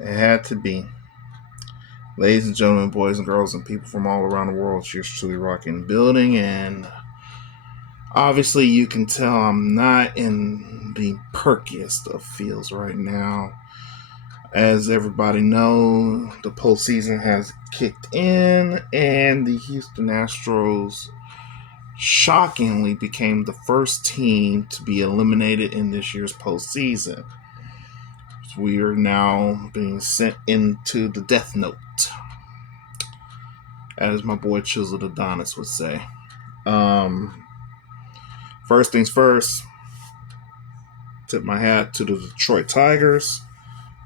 It had to be. Ladies and gentlemen, boys and girls, and people from all around the world, cheers truly rocking building. And obviously, you can tell I'm not in the perkiest of feels right now. As everybody knows, the postseason has kicked in, and the Houston Astros shockingly became the first team to be eliminated in this year's postseason. We are now being sent into the death note, as my boy Chiseled Adonis would say. First things first, tip my hat to the Detroit Tigers.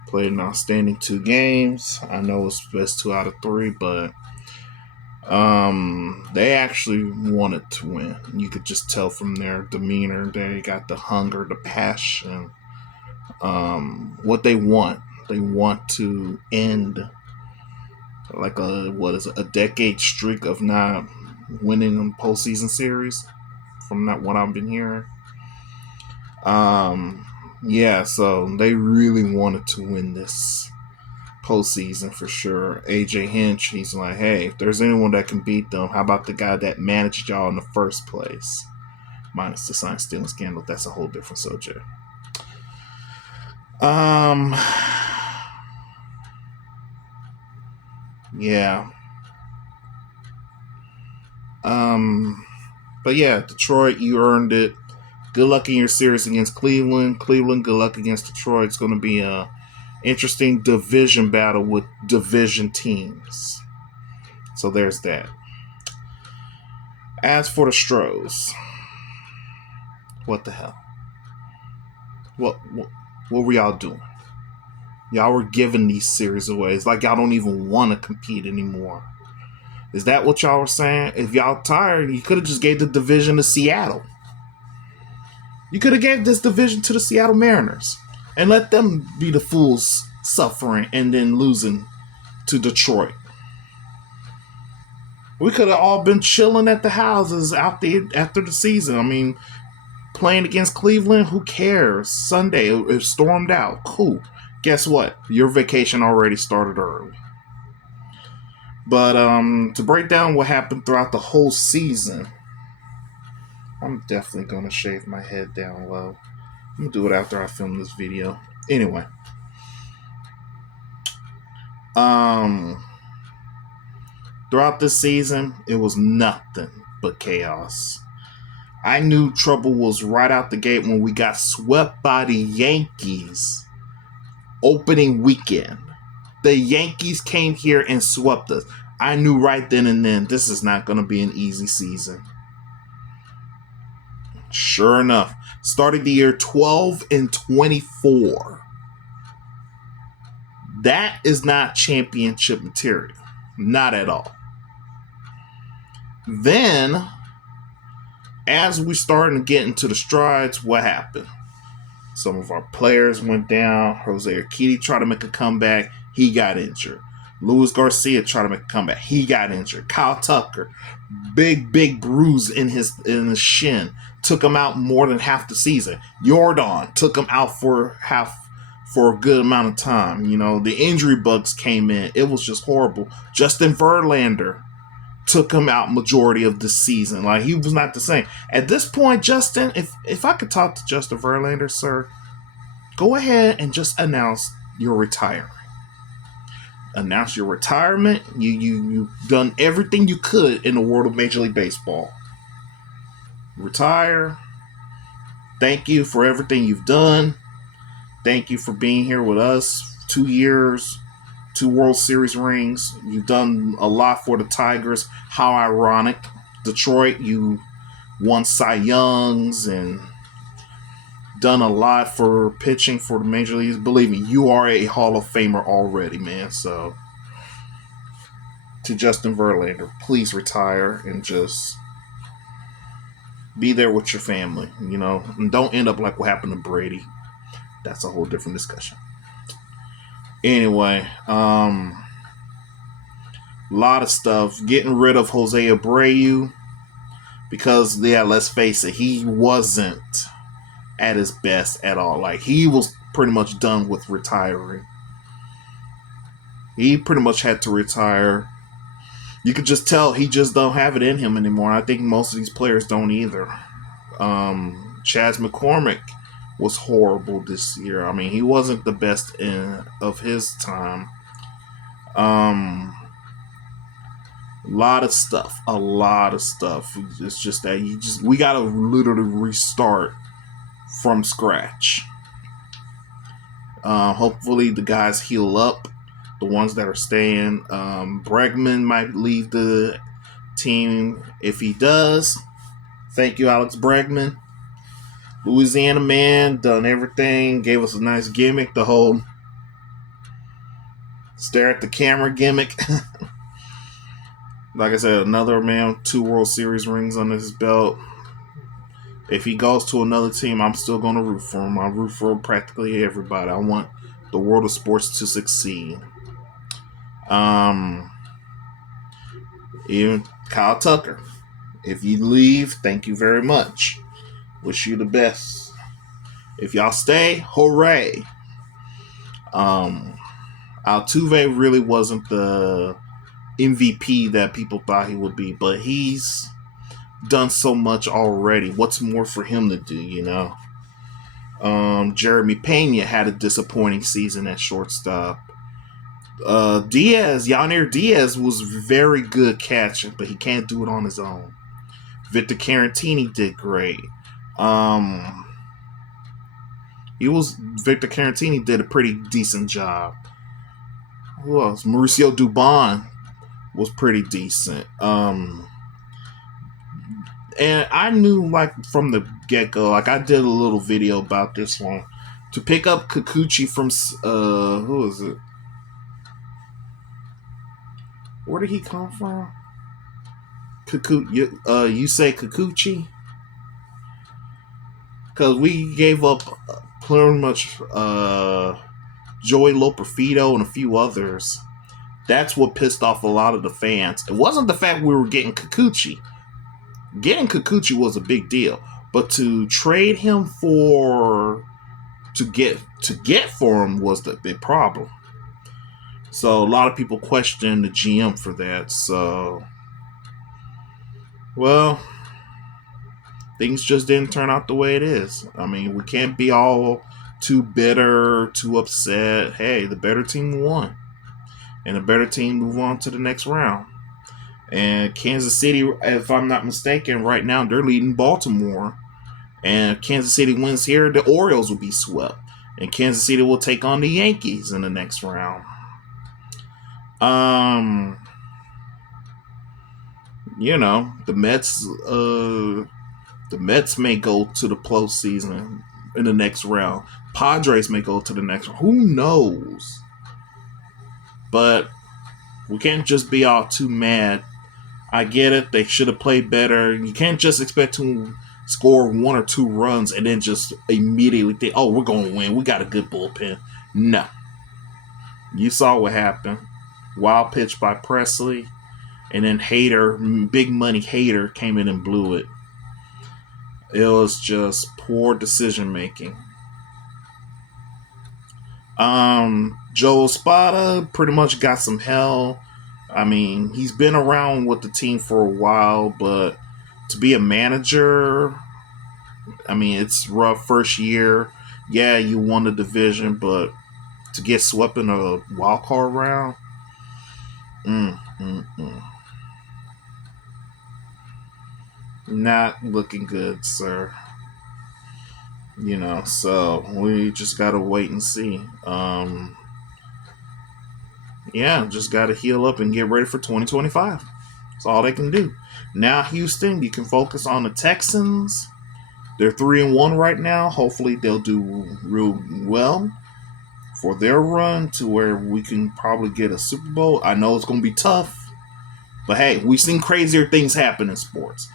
Played an outstanding 2 games. I know it's best 2 out of 3, but they actually wanted to win. You could just tell from their demeanor. They got the hunger, the passion. What they want. They want to end like a decade streak of not winning a postseason series. From what I've been hearing. Yeah, so they really wanted to win this postseason for sure. AJ Hinch, he's like, hey, if there's anyone that can beat them, how about the guy that managed y'all in the first place? Minus the sign stealing scandal. That's a whole different subject. Yeah. But yeah, Detroit, you earned it. Good luck in your series against Cleveland. Cleveland, good luck against Detroit. It's going to be a interesting division battle with division teams. So there's that. As for the Stros, what the hell? What were y'all doing? Y'all were giving these series away. It's like y'all don't even want to compete anymore. Is that what y'all were saying? If y'all tired, you could have just gave the division to Seattle. You could have gave this division to the Seattle Mariners and let them be the fools suffering and then losing to Detroit. We could have all been chilling at the houses after the season. I mean, playing against Cleveland, who cares? Sunday, it stormed out. Cool. Guess what? Your vacation already started early. But to break down what happened throughout the whole season, I'm definitely going to shave my head down low. I'm going to do it after I film this video. Anyway. Throughout this season, it was nothing but chaos. I knew trouble was right out the gate when we got swept by the Yankees opening weekend. The Yankees came here and swept us. I knew right then and then this is not going to be an easy season. Sure enough, started the year 12-24. That is not championship material. Not at all. Then, as we started to get into the strides, what happened? Some of our players went down. Jose Urquidy tried to make a comeback. He got injured. Luis Garcia tried to make a comeback. He got injured. Kyle Tucker, big bruise in his shin, took him out more than half the season. Jordan took him out for a good amount of time. You know, the injury bugs came in. It was just horrible. Justin Verlander took him out majority of the season. Like, he was not the same. At this point, Justin, if I could talk to Justin Verlander, sir, go ahead and just announce you're retiring. Announce your retirement. You've done everything you could in the world of Major League Baseball. Retire. Thank you for everything you've done. Thank you for being here with us. 2 years, 2 World Series rings. You've done a lot for the Tigers. How ironic. Detroit, you won Cy Youngs and done a lot for pitching for the Major Leagues. Believe me, you are a Hall of Famer already, man. So, to Justin Verlander, please retire and just be there with your family, you know, and don't end up like what happened to Brady. That's a whole different discussion. Anyway, lot of stuff. Getting rid of Jose Abreu because, yeah, let's face it, he wasn't at his best at all. Like, he was pretty much done with retiring. He pretty much had to retire. You could just tell he just don't have it in him anymore. I think most of these players don't either. Chas McCormick was horrible this year. I mean, he wasn't the best of his time. A lot of stuff. It's just that we gotta literally restart from scratch. Hopefully the guys heal up. The ones that are staying. Bregman might leave the team. If he does, thank you, Alex Bregman. Louisiana man, done everything. Gave us a nice gimmick. The whole stare at the camera gimmick. Like I said, another man, 2 World Series rings under his belt. If he goes to another team, I'm still going to root for him. I root for practically everybody. I want the world of sports to succeed. Even Kyle Tucker. If you leave, thank you very much. Wish you the best. If y'all stay, hooray. Altuve really wasn't the MVP that people thought he would be, but he's done so much already. What's more for him to do, you know? Jeremy Pena had a disappointing season at shortstop. Yonir Diaz was very good catching, but he can't do it on his own. Victor Caratini did great. Victor Caratini did a pretty decent job. Who else? Mauricio Dubon was pretty decent. And I knew, like, from the get-go, like, I did a little video about this one. To pick up Kikuchi from, who is it? Where did he come from? You say Kikuchi? Because we gave up pretty much Joey Loperfido and a few others. That's what pissed off a lot of the fans. It wasn't the fact we were getting Kikuchi. Getting Kikuchi was a big deal. But to trade him to get for him was the big problem. So a lot of people question the GM for that. So, well, things just didn't turn out the way it is. I mean, we can't be all too bitter, too upset. Hey, the better team won. And the better team move on to the next round. And Kansas City, if I'm not mistaken, right now they're leading Baltimore. And if Kansas City wins here, the Orioles will be swept. And Kansas City will take on the Yankees in the next round. You know, the Mets may go to the postseason in the next round. Padres may go to the next round. Who knows? But we can't just be all too mad. I get it. They should have played better. You can't just expect to score 1 or 2 runs and then just immediately think, oh, we're going to win. We got a good bullpen. No. You saw what happened. Wild pitch by Presley. And then big money Hader came in and blew it. It was just poor decision making. Joe Espada pretty much got some hell. I mean, he's been around with the team for a while, but to be a manager, I mean, it's rough first year. Yeah, you won the division, but to get swept in a wild card round, not looking good, sir. You know, so we just gotta wait and see. Yeah, just gotta heal up and get ready for 2025. That's all they can do. Now, Houston, you can focus on the Texans. They're 3-1 right now. Hopefully, they'll do real well for their run to where we can probably get a Super Bowl. I know it's gonna be tough, but hey, we've seen crazier things happen in sports.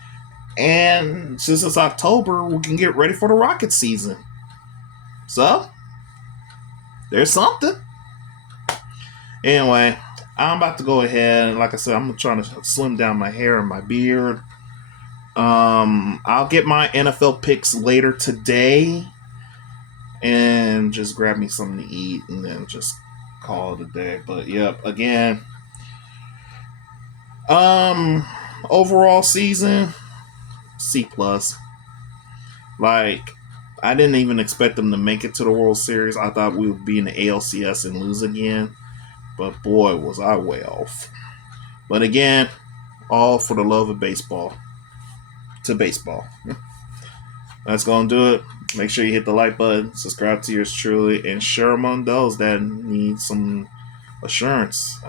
And since it's October, we can get ready for the Rocket season. So, there's something. Anyway, I'm about to go ahead. Like I said, I'm trying to slim down my hair and my beard. I'll get my NFL picks later today. and just grab me something to eat and then just call it a day. But yep, again, um, overall season C plus. Like, I didn't even expect them to make it to the World Series. I thought we would be in the ALCS and lose again. But boy, was I way off. But again, all for the love of baseball. To baseball. That's going to do it. Make sure you hit the like button, subscribe to yours truly, and share among those that need some assurance.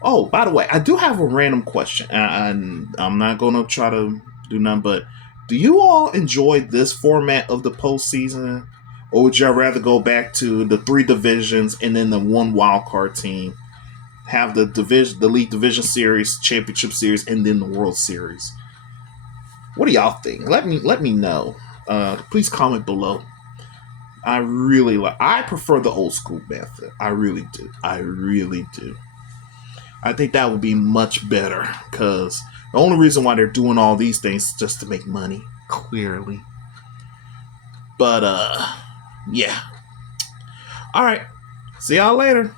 Oh, by the way, I do have a random question. And I'm not going to try to do none, but do you all enjoy this format of the postseason? Or would you rather go back to the three divisions and then the one wild card team? Have the league division series, championship series, and then the World Series. What do y'all think? Let me know. Please comment below. I prefer the old school method. I really do. I really do. I think that would be much better because the only reason why they're doing all these things is just to make money, clearly. But yeah. All right. See y'all later.